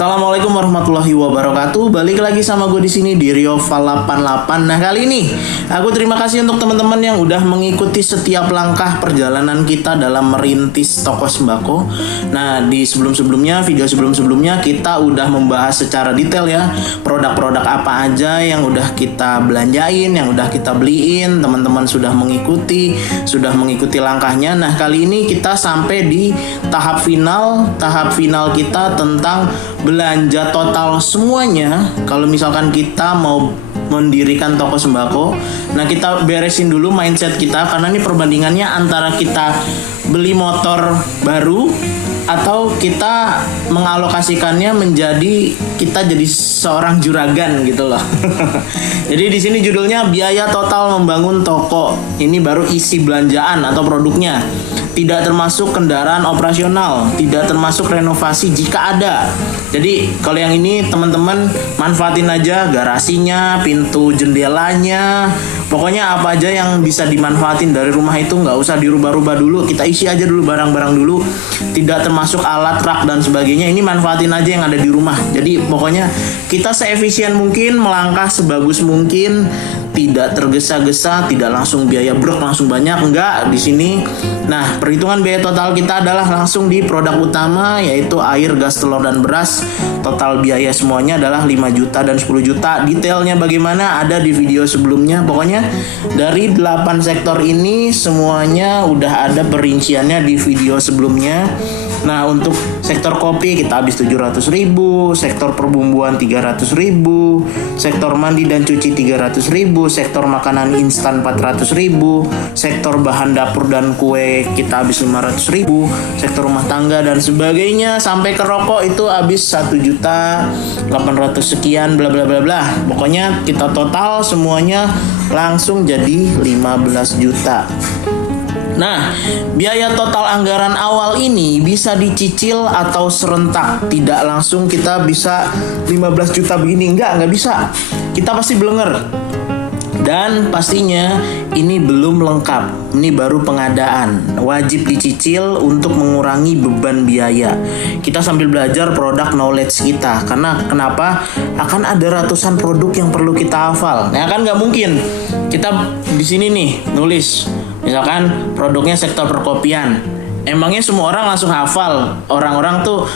Assalamualaikum warahmatullahi wabarakatuh. Balik lagi sama gue di sini di Rioval 88. Nah, kali ini aku terima kasih untuk teman-teman yang udah mengikuti setiap langkah perjalanan kita dalam merintis toko sembako. Nah, di video sebelum-sebelumnya kita udah membahas secara detail ya produk-produk apa aja yang udah kita belanjain, yang udah kita beliin. Teman-teman sudah mengikuti langkahnya. Nah, kali ini kita sampai di tahap final kita tentang belanja total semuanya. Kalau misalkan kita mau mendirikan toko sembako, nah kita beresin dulu mindset kita, karena ini perbandingannya antara kita beli motor baru atau kita mengalokasikannya menjadi kita jadi seorang juragan gitu loh. Jadi di sini judulnya biaya total membangun toko. Ini baru isi belanjaan atau produknya. Tidak termasuk kendaraan operasional, tidak termasuk renovasi jika ada. Jadi kalau yang ini teman-teman manfaatin aja garasinya, pintu jendelanya, pokoknya apa aja yang bisa dimanfaatin dari rumah itu nggak usah dirubah-rubah dulu. Kita isi aja dulu barang-barang dulu. Tidak termasuk alat rak dan sebagainya. Ini manfaatin aja yang ada di rumah. Jadi pokoknya kita seefisien mungkin, melangkah sebagus mungkin, tidak tergesa-gesa, tidak langsung biaya brok langsung banyak, enggak di sini. Nah, perhitungan biaya total kita adalah langsung di produk utama, yaitu air, gas, telur, dan beras. Total biaya semuanya adalah 5 juta dan 10 juta. Detailnya bagaimana ada di video sebelumnya. Pokoknya dari 8 sektor ini semuanya udah ada perinciannya di video sebelumnya. Nah, untuk sektor kopi kita habis 700.000, sektor perbumbuan 300.000, sektor mandi dan cuci 300.000, sektor makanan instan 400.000, sektor bahan dapur dan kue kita habis 500.000, sektor rumah tangga dan sebagainya sampai ke rokok itu habis 1.800.000 sekian bla bla bla bla. Pokoknya kita total semuanya langsung jadi 15 juta. Nah, biaya total anggaran awal ini bisa dicicil atau serentak. Tidak langsung kita bisa 15 juta begini. Nggak bisa. Kita pasti belenger. Dan pastinya ini belum lengkap. Ini baru pengadaan. Wajib dicicil untuk mengurangi beban biaya. Kita sambil belajar produk knowledge kita. Karena kenapa? Akan ada ratusan produk yang perlu kita hafal. Nah, kan nggak mungkin. Kita di sini nih nulis. Misalkan produknya sektor perkopian. Emangnya semua orang langsung hafal? Orang-orang tuh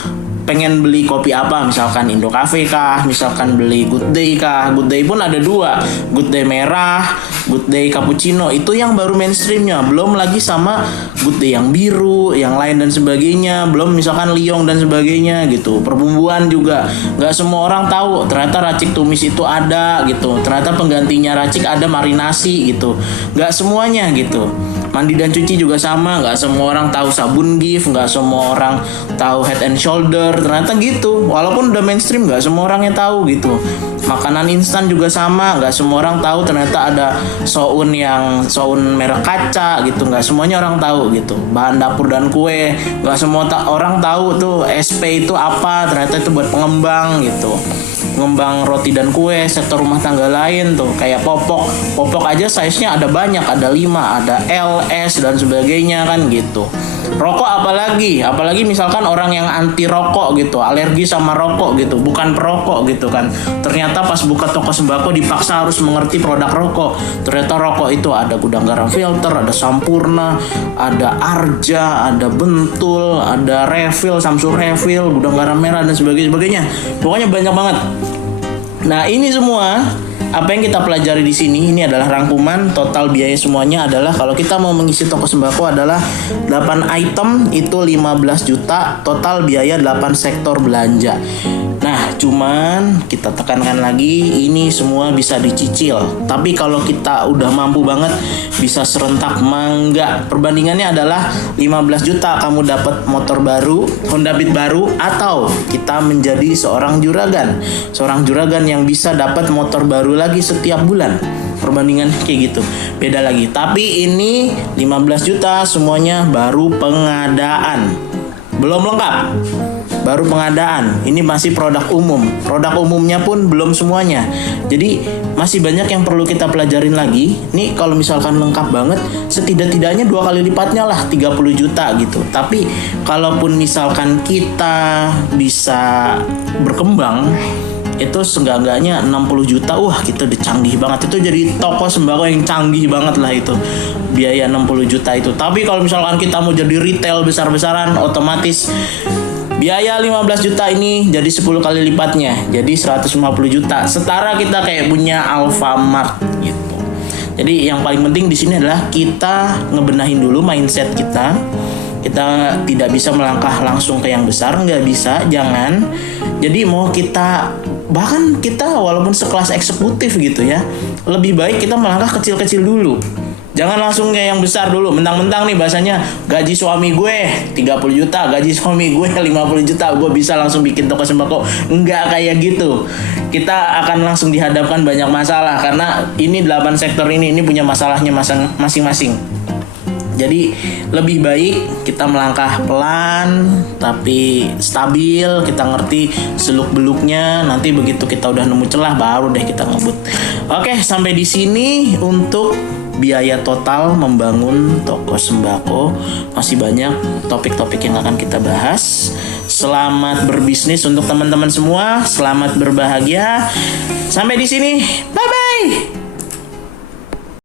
pengen beli kopi apa, misalkan Indo Cafe kah, misalkan beli Good Day kah. Good Day pun ada dua, Good Day merah, Good Day cappuccino. Itu yang baru mainstreamnya, belum lagi sama Good Day yang biru, yang lain dan sebagainya. Belum misalkan Liong dan sebagainya gitu. Perbumbuan juga nggak semua orang tahu ternyata racik tumis itu ada gitu, ternyata penggantinya racik ada marinasi gitu. Nggak semuanya gitu. Mandi dan cuci juga sama, nggak semua orang tahu sabun Gift, nggak semua orang tahu Head and Shoulder, ternyata gitu. Walaupun udah mainstream, nggak semua orang yang tahu gitu. Makanan instan juga sama, nggak semua orang tahu ternyata ada soun merek kaca gitu, nggak semuanya orang tahu gitu. Bahan dapur dan kue, nggak semua orang tahu tuh SP itu apa, ternyata itu buat pengembang gitu. Pengembang roti dan kue, sektor rumah tangga lain tuh kayak popok aja size-nya ada banyak, ada 5, ada L, S dan sebagainya kan gitu. Rokok apalagi misalkan orang yang anti rokok gitu, alergi sama rokok gitu, bukan perokok gitu kan. Ternyata pas buka toko sembako dipaksa harus mengerti produk rokok. Ternyata rokok itu ada Gudang Garam Filter, ada Sampurna, ada Arja, ada Bentul, ada Refill, Samsung Refill, Gudang Garam Merah dan sebagainya. Pokoknya banyak banget. Nah, ini semua apa yang kita pelajari di sini ini adalah rangkuman total biaya semuanya adalah kalau kita mau mengisi toko sembako adalah 8 item itu 15 juta, total biaya 8 sektor belanja. Nah, cuman kita tekankan lagi ini semua bisa dicicil. Tapi kalau kita udah mampu banget bisa serentak mangga. Perbandingannya adalah 15 juta kamu dapat motor baru, Honda Beat baru, atau kita menjadi seorang juragan. Seorang juragan yang bisa dapat motor baru lagi setiap bulan. Perbandingan kayak gitu. Beda lagi. Tapi ini 15 juta semuanya baru pengadaan. belum lengkap. Baru pengadaan, ini masih produk umum. Produk umumnya pun belum semuanya. Jadi masih banyak yang perlu kita pelajarin lagi. Nih kalau misalkan lengkap banget, setidak-tidaknya 2 kali lipatnya lah, 30 juta gitu. Tapi kalaupun misalkan kita bisa berkembang, itu seenggak-enggaknya 60 juta. Wah, kita udah canggih banget. Itu jadi toko sembako yang canggih banget lah itu. Biaya 60 juta itu. Tapi kalau misalkan kita mau jadi retail besar-besaran, otomatis biaya 15 juta ini jadi 10 kali lipatnya. Jadi 150 juta. Setara kita kayak punya Alfamart gitu. Jadi yang paling penting di sini adalah kita ngebenahin dulu mindset kita. Kita tidak bisa melangkah langsung ke yang besar, nggak bisa, jangan. Jadi mau kita, bahkan kita walaupun sekelas eksekutif gitu ya, lebih baik kita melangkah kecil-kecil dulu. Jangan langsung kayak yang besar dulu. Mentang-mentang nih bahasanya gaji suami gue 30 juta, gaji suami gue 50 juta, gue bisa langsung bikin toko sembako. Enggak kayak gitu. Kita akan langsung dihadapkan banyak masalah karena ini 8 sektor ini punya masalahnya masing-masing. Jadi lebih baik kita melangkah pelan tapi stabil, kita ngerti seluk-beluknya. Nanti begitu kita udah nemu celah baru deh kita ngebut. Oke, sampai di sini untuk biaya total membangun toko sembako. Masih banyak topik-topik yang akan kita bahas. Selamat berbisnis untuk teman-teman semua. Selamat berbahagia. Sampai di sini. Bye bye.